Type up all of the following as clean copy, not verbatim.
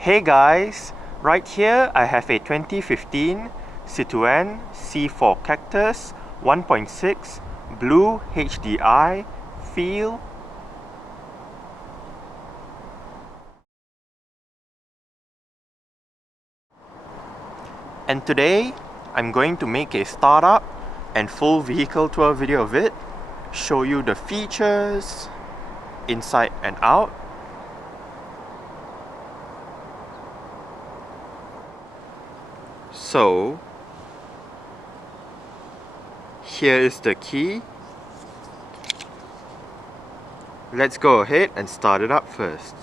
Hey guys, right here I have a 2015 Citroën C4 Cactus 1.6 BlueHDi Feel. And today I'm going to make a startup and full vehicle tour video of it, show you the features inside and out. So here is the key. Let's go ahead and start it up first.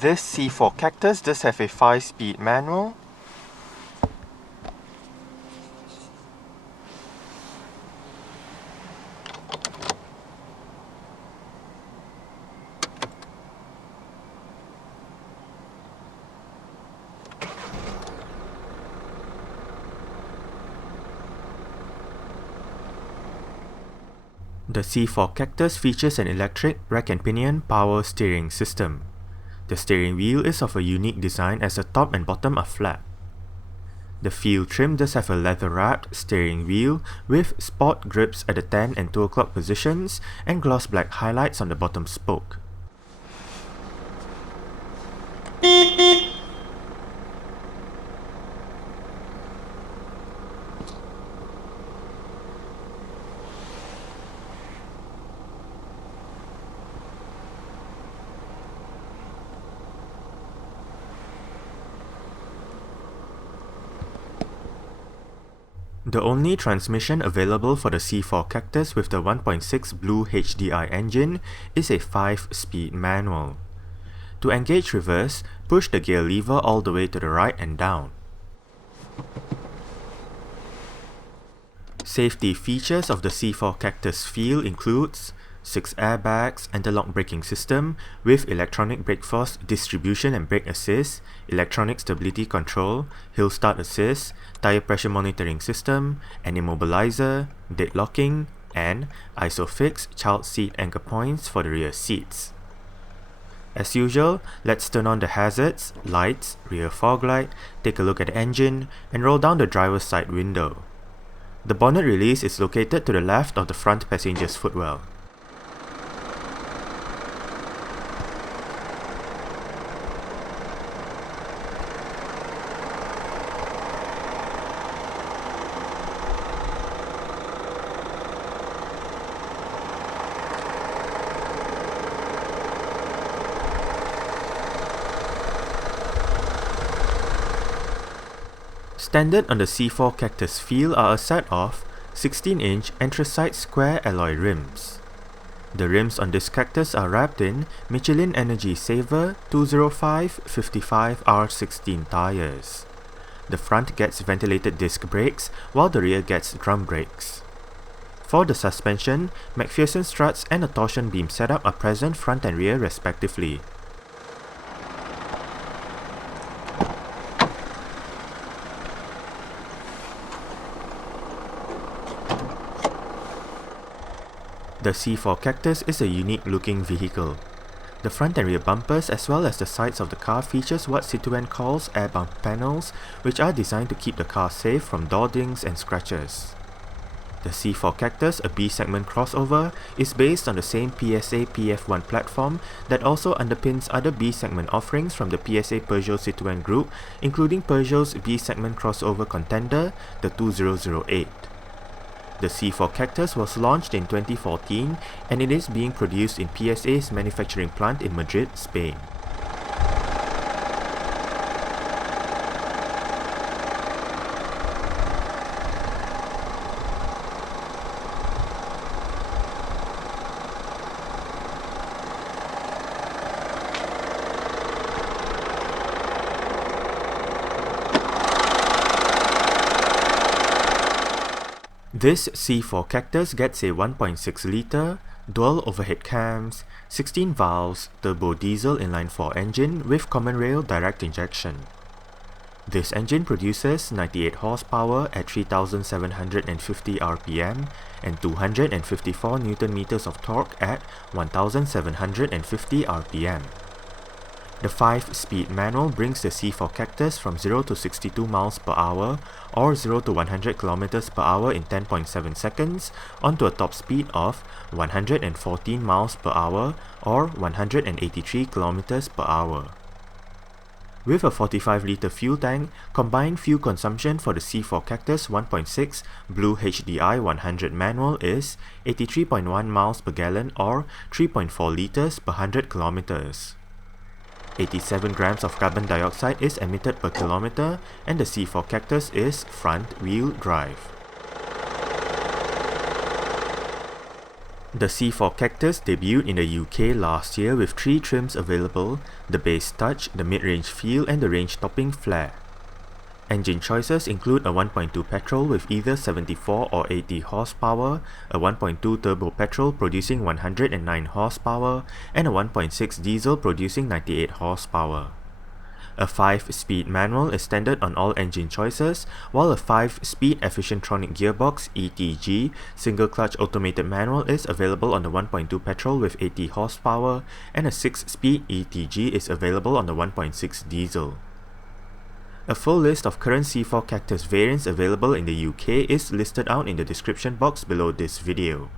This C4 Cactus does have a 5-speed manual. The C4 Cactus features an electric rack and pinion power steering system. The steering wheel is of a unique design as the top and bottom are flat. The Feel trim does have a leather-wrapped steering wheel with sport grips at the 10 and 2 o'clock positions and gloss black highlights on the bottom spoke. The only transmission available for the C4 Cactus with the 1.6 BlueHDi engine is a 5-speed manual. To engage reverse, push the gear lever all the way to the right and down. Safety features of the C4 Cactus Feel includes 6 airbags, anti-lock braking system with electronic brake force distribution and brake assist, electronic stability control, hill start assist, tire pressure monitoring system, an immobilizer, dead locking, and ISOFIX child seat anchor points for the rear seats. As usual, let's turn on the hazards, lights, rear fog light, take a look at the engine, and roll down the driver's side window. The bonnet release is located to the left of the front passenger's footwell. Standard on the C4 Cactus Feel are a set of 16-inch anthracite square alloy rims. The rims on this Cactus are wrapped in Michelin Energy Saver 205/55 R16 tires. The front gets ventilated disc brakes while the rear gets drum brakes. For the suspension, McPherson struts and a torsion beam setup are present front and rear respectively. The C4 Cactus is a unique looking vehicle. The front and rear bumpers as well as the sides of the car features what Citroën calls air bump panels, which are designed to keep the car safe from door dings and scratches. The C4 Cactus, a B-segment crossover, is based on the same PSA PF1 platform that also underpins other B-segment offerings from the PSA Peugeot Citroën group, including Peugeot's B-segment crossover contender, the 2008. The C4 Cactus was launched in 2014 and it is being produced in PSA's manufacturing plant in Madrid, Spain. This C4 Cactus gets a 1.6 litre, dual overhead cams, 16 valves, turbo diesel inline-4 engine with common rail direct injection. This engine produces 98 horsepower at 3,750 rpm and 254 Nm of torque at 1,750 rpm. The 5-speed manual brings the C4 Cactus from 0 to 62 miles per hour or 0 to 100 km per hour in 10.7 seconds onto a top speed of 114 miles per hour or 183 km per hour. With a 45-litre fuel tank, combined fuel consumption for the C4 Cactus 1.6 BlueHDi 100 manual is 83.1 miles per gallon or 3.4 litres per 100 kilometers. 87 grams of carbon dioxide is emitted per kilometer, and the C4 Cactus is front-wheel drive. The C4 Cactus debuted in the UK last year with 3 trims available: the base touch, the mid-range feel, and the range-topping flare. Engine choices include a 1.2 petrol with either 74 or 80 horsepower, a 1.2 turbo petrol producing 109 horsepower, and a 1.6 diesel producing 98 horsepower. A 5-speed manual is standard on all engine choices, while a 5-speed Efficientronic gearbox (ETG) single-clutch automated manual is available on the 1.2 petrol with 80 horsepower, and a 6-speed ETG is available on the 1.6 diesel. A full list of current C4 Cactus variants available in the UK is listed out in the description box below this video.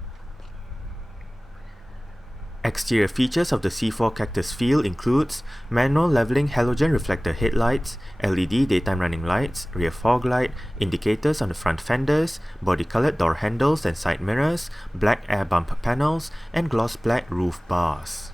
Exterior features of the C4 Cactus Feel includes manual leveling halogen reflector headlights, LED daytime running lights, rear fog light, indicators on the front fenders, body-colored door handles and side mirrors, black air bump panels, and gloss black roof bars.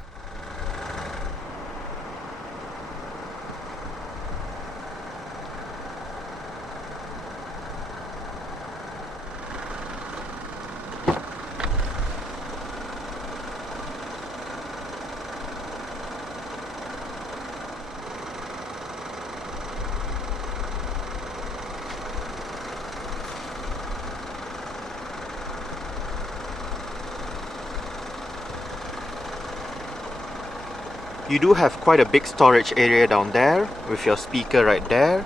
You do have quite a big storage area down there, with your speaker right there,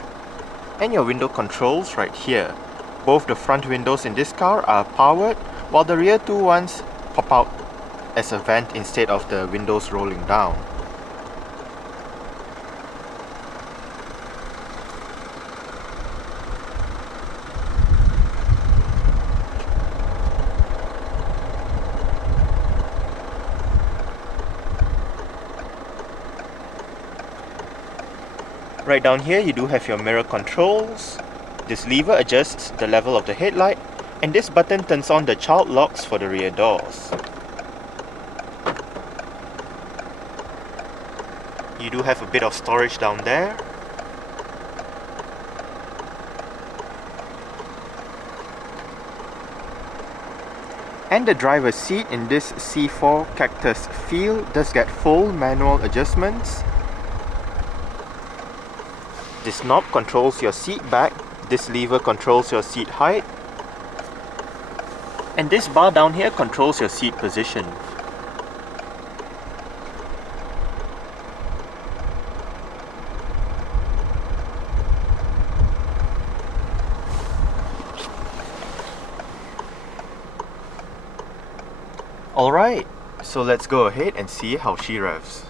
and your window controls right here. Both the front windows in this car are powered, while the rear two ones pop out as a vent instead of the windows rolling down. Right down here you do have your mirror controls. This lever adjusts the level of the headlight, and this button turns on the child locks for the rear doors. You do have a bit of storage down there. And the driver's seat in this C4 Cactus Feel does get full manual adjustments. This knob controls your seat back, this lever controls your seat height, and this bar down here controls your seat position. Alright, so let's go ahead and see how she revs.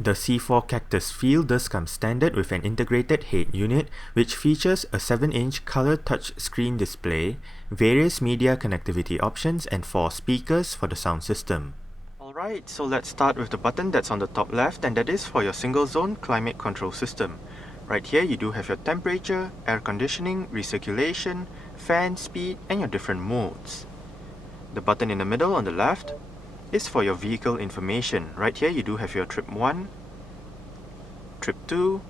The C4 Cactus Feel does come standard with an integrated head unit, which features a 7-inch color touch screen display, various media connectivity options, and 4 speakers for the sound system. Alright, so let's start with the button that's on the top left, and that is for your single zone climate control system. Right here you do have your temperature, air conditioning, recirculation, fan speed, and your different modes. The button in the middle on the left is for your vehicle information. Right here you do have your trip 1, trip 2,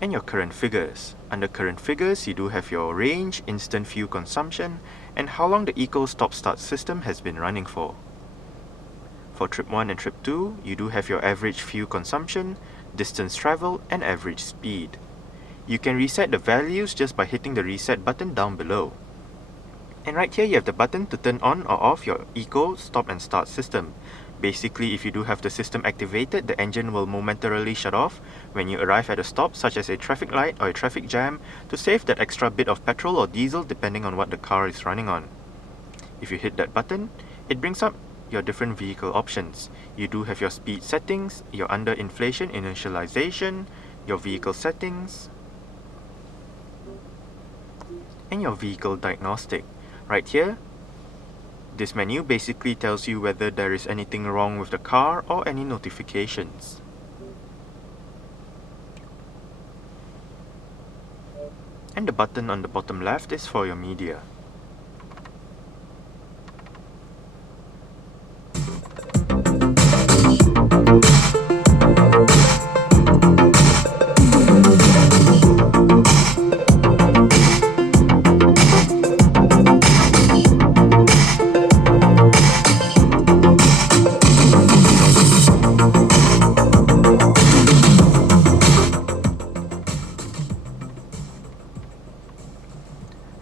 and your current figures. Under current figures you do have your range, instant fuel consumption, and how long the Eco stop-start system has been running for. For trip 1 and trip 2, you do have your average fuel consumption, distance traveled, and average speed. You can reset the values just by hitting the reset button down below. And right here you have the button to turn on or off your Eco stop and start system. Basically, if you do have the system activated, the engine will momentarily shut off when you arrive at a stop, such as a traffic light or a traffic jam, to save that extra bit of petrol or diesel depending on what the car is running on. If you hit that button, it brings up your different vehicle options. You do have your speed settings, your under inflation initialization, your vehicle settings, and your vehicle diagnostic. Right here, this menu basically tells you whether there is anything wrong with the car or any notifications. And the button on the bottom left is for your media.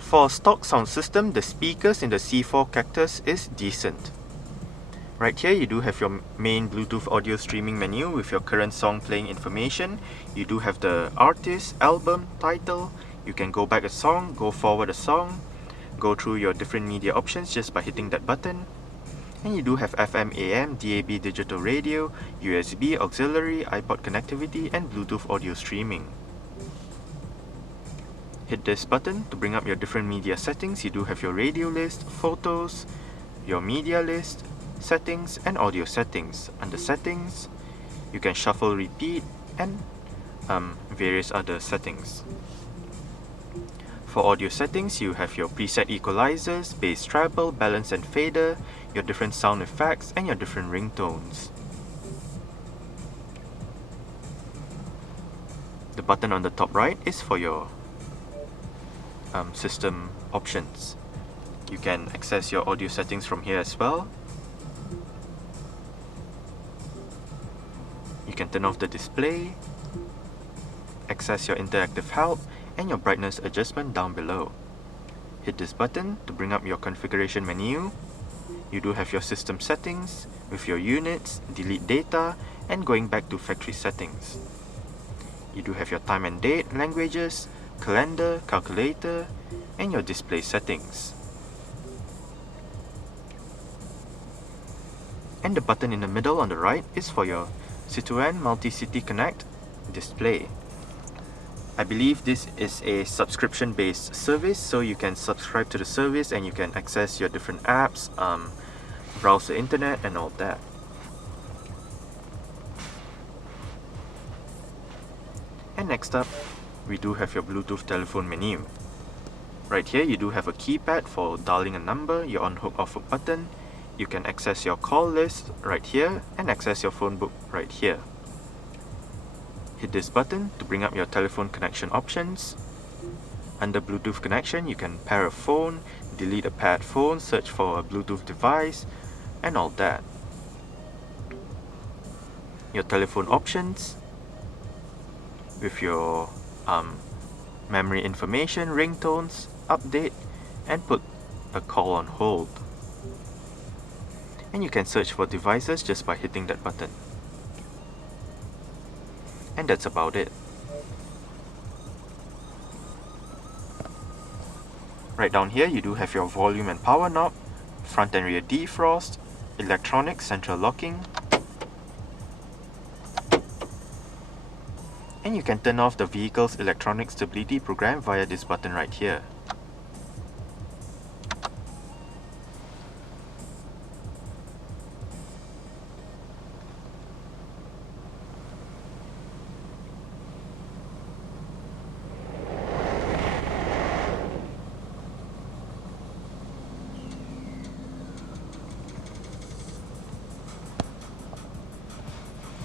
For stock sound system, the speakers in the C4 Cactus is decent. Right here you do have your main Bluetooth audio streaming menu with your current song playing information. You do have the artist, album, title. You can go back a song, go forward a song, go through your different media options just by hitting that button. And you do have FM, AM, DAB digital radio, USB, auxiliary, iPod connectivity, and Bluetooth audio streaming. Hit this button to bring up your different media settings. You do have your radio list, photos, your media list, settings, and audio settings. Under settings, you can shuffle, repeat, and various other settings. For audio settings, you have your preset equalizers, bass treble, balance and fader, your different sound effects, and your different ringtones. The button on the top right is for your system options. You can access your audio settings from here as well. You can turn off the display, access your interactive help, and your brightness adjustment down below. Hit this button to bring up your configuration menu. You do have your system settings with your units, delete data, and going back to factory settings. You do have your time and date, languages, calendar, calculator, and your display settings. And the button in the middle on the right is for your Citroën Multi-City Connect display. I believe this is a subscription-based service, so you can subscribe to the service and you can access your different apps, browse the internet, and all that. And next up, we do have your Bluetooth telephone menu. Right here you do have a keypad for dialing a number, your on-hook off-hook button. You can access your call list right here and access your phone book right here. Hit this button to bring up your telephone connection options. Under Bluetooth connection, you can pair a phone, delete a paired phone, search for a Bluetooth device, and all that. Your telephone options with your memory information, ringtones, update, and put a call on hold. And you can search for devices just by hitting that button. And that's about it. Right down here you do have your volume and power knob, front and rear defrost, electronic central locking, And you can turn off the vehicle's electronic stability program via this button right here.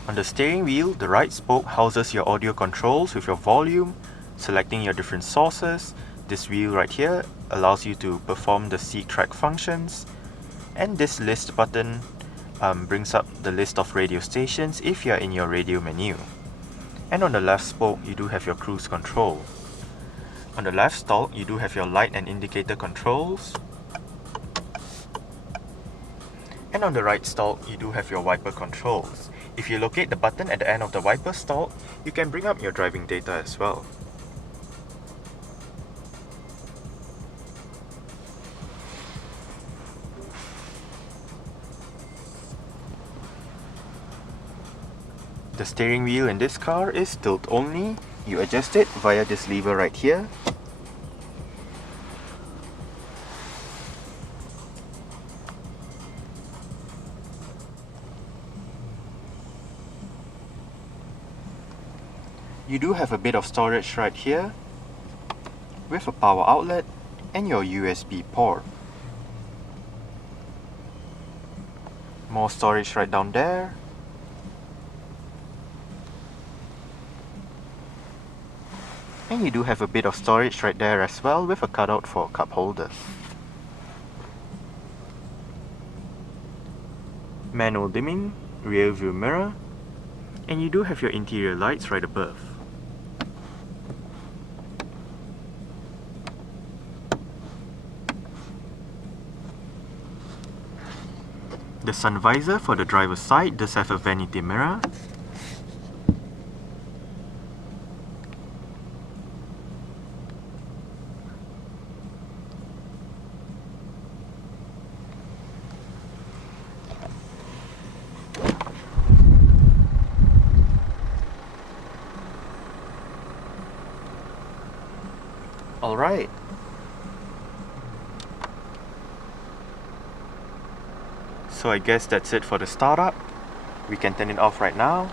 On the steering wheel, the right spoke houses your audio controls with your volume, selecting your different sources. This wheel right here allows you to perform the seek track functions, and this list button brings up the list of radio stations if you are in your radio menu. And on the left spoke, you do have your cruise control. On the left stalk, you do have your light and indicator controls. And on the right stalk, you do have your wiper controls. If you locate the button at the end of the wiper stalk, you can bring up your driving data as well. The steering wheel in this car is tilt only. You adjust it via this lever right here. You do have a bit of storage right here with a power outlet and your USB port. More storage right down there. And you do have a bit of storage right there as well with a cutout for cup holders. Manual dimming, rear view mirror, and you do have your interior lights right above. The sun visor for the driver's side does have a vanity mirror. Alright. So I guess that's it for the startup. We can turn it off right now.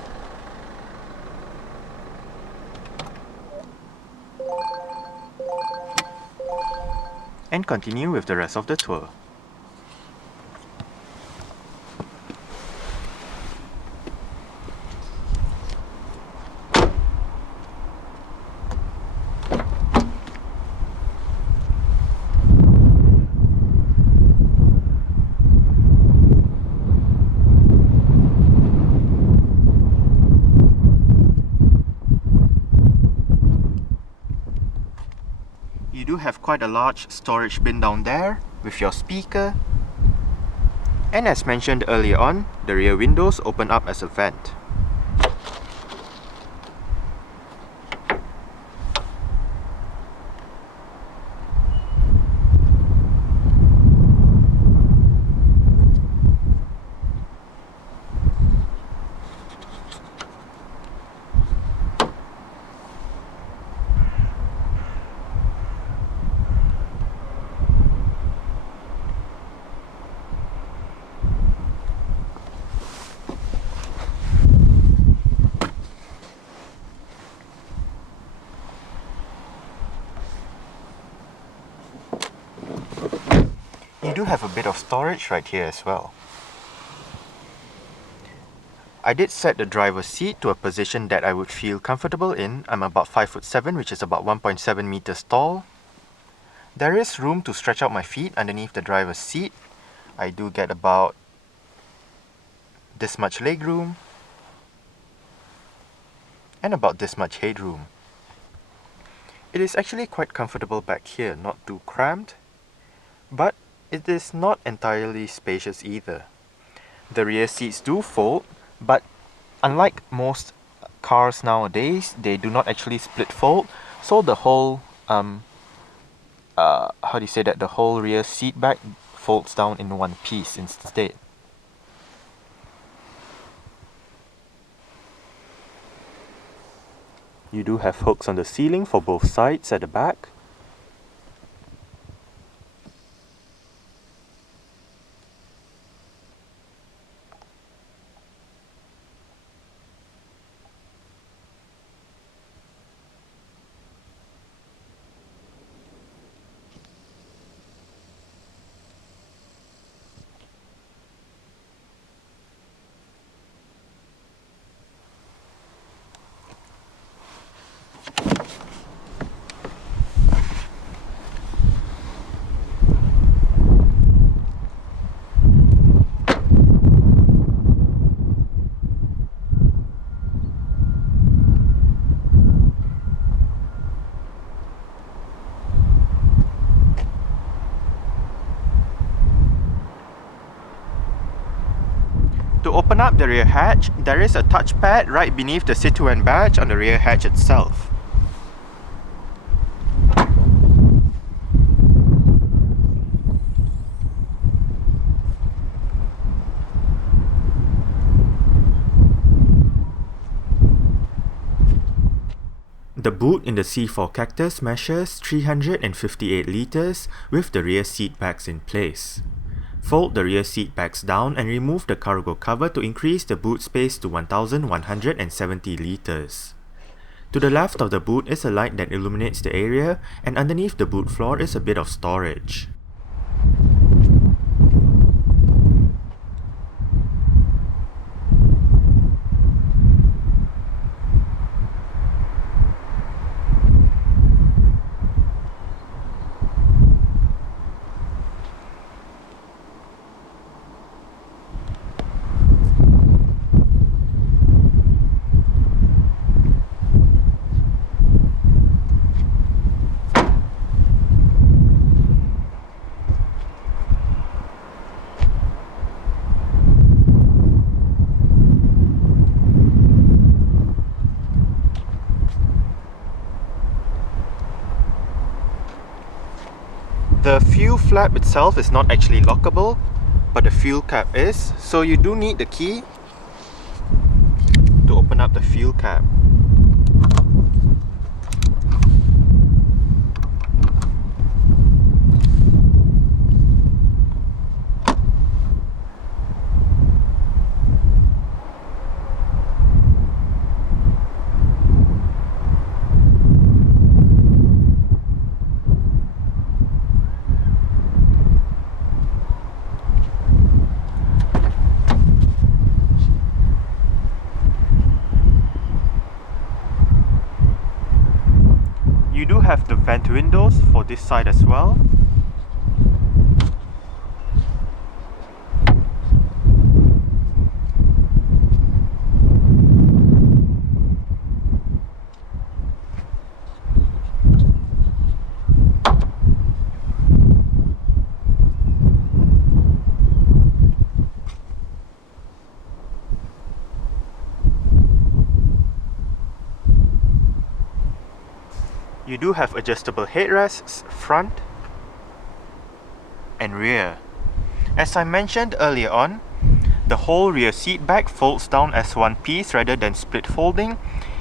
And continue with the rest of the tour. You do have quite a large storage bin down there with your speaker, and as mentioned earlier on, the rear windows open up as a vent. You do have a bit of storage right here as well. I did set the driver's seat to a position that I would feel comfortable in. I'm about 5'7", which is about 1.7 meters tall. There is room to stretch out my feet underneath the driver's seat. I do get about this much leg room and about this much headroom. It is actually quite comfortable back here, not too cramped, but it is not entirely spacious either. The rear seats do fold, but unlike most cars nowadays, they do not actually split fold, so the whole the whole rear seat back folds down in one piece instead. You do have hooks on the ceiling for both sides at the back. To open up the rear hatch, there is a touchpad right beneath the Citroën badge on the rear hatch itself. The boot in the C4 Cactus measures 358 litres with the rear seat backs in place. Fold the rear seat backs down and remove the cargo cover to increase the boot space to 1170 litres. To the left of the boot is a light that illuminates the area, and underneath the boot floor is a bit of storage. The fuel flap itself is not actually lockable, but the fuel cap is, so you do need the key to open up the fuel cap. You do have the vent windows for this side as well. You do have adjustable headrests, front and rear. As I mentioned earlier on, the whole rear seat back folds down as one piece rather than split folding,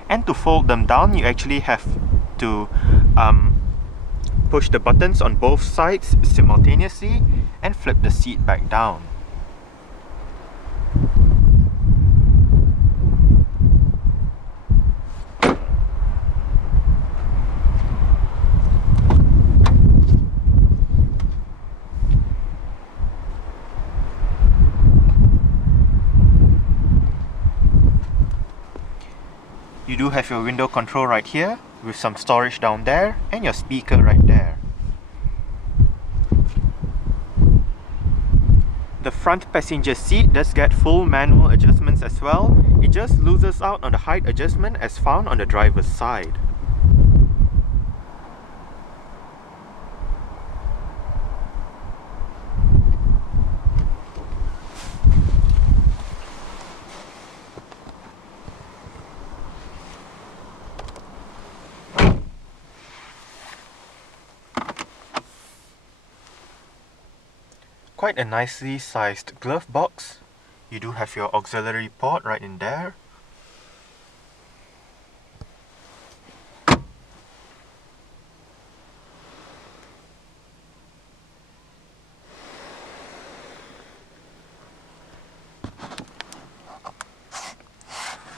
and to fold them down you actually have to push the buttons on both sides simultaneously and flip the seat back down. You do have your window control right here, with some storage down there, and your speaker right there. The front passenger seat does get full manual adjustments as well. It just loses out on the height adjustment as found on the driver's side. Quite a nicely sized glove box. You do have your auxiliary port right in there.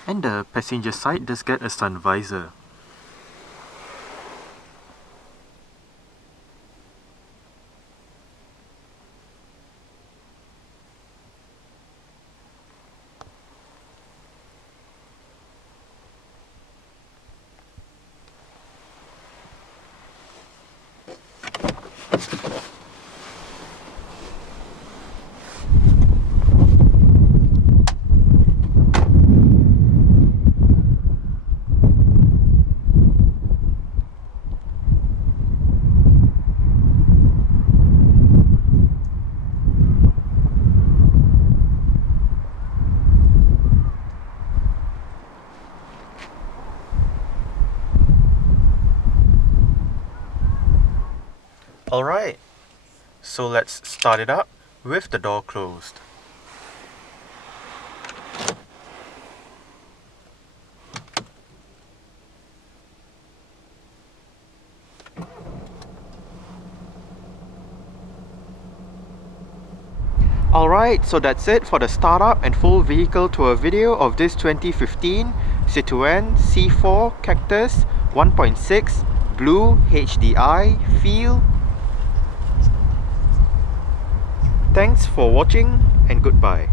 And the passenger side does get a sun visor. Alright, so let's start it up with the door closed. Alright, so that's it for the startup and full vehicle tour video of this 2015 Citroën C4 Cactus 1.6 BlueHDi Feel. Thanks for watching and goodbye.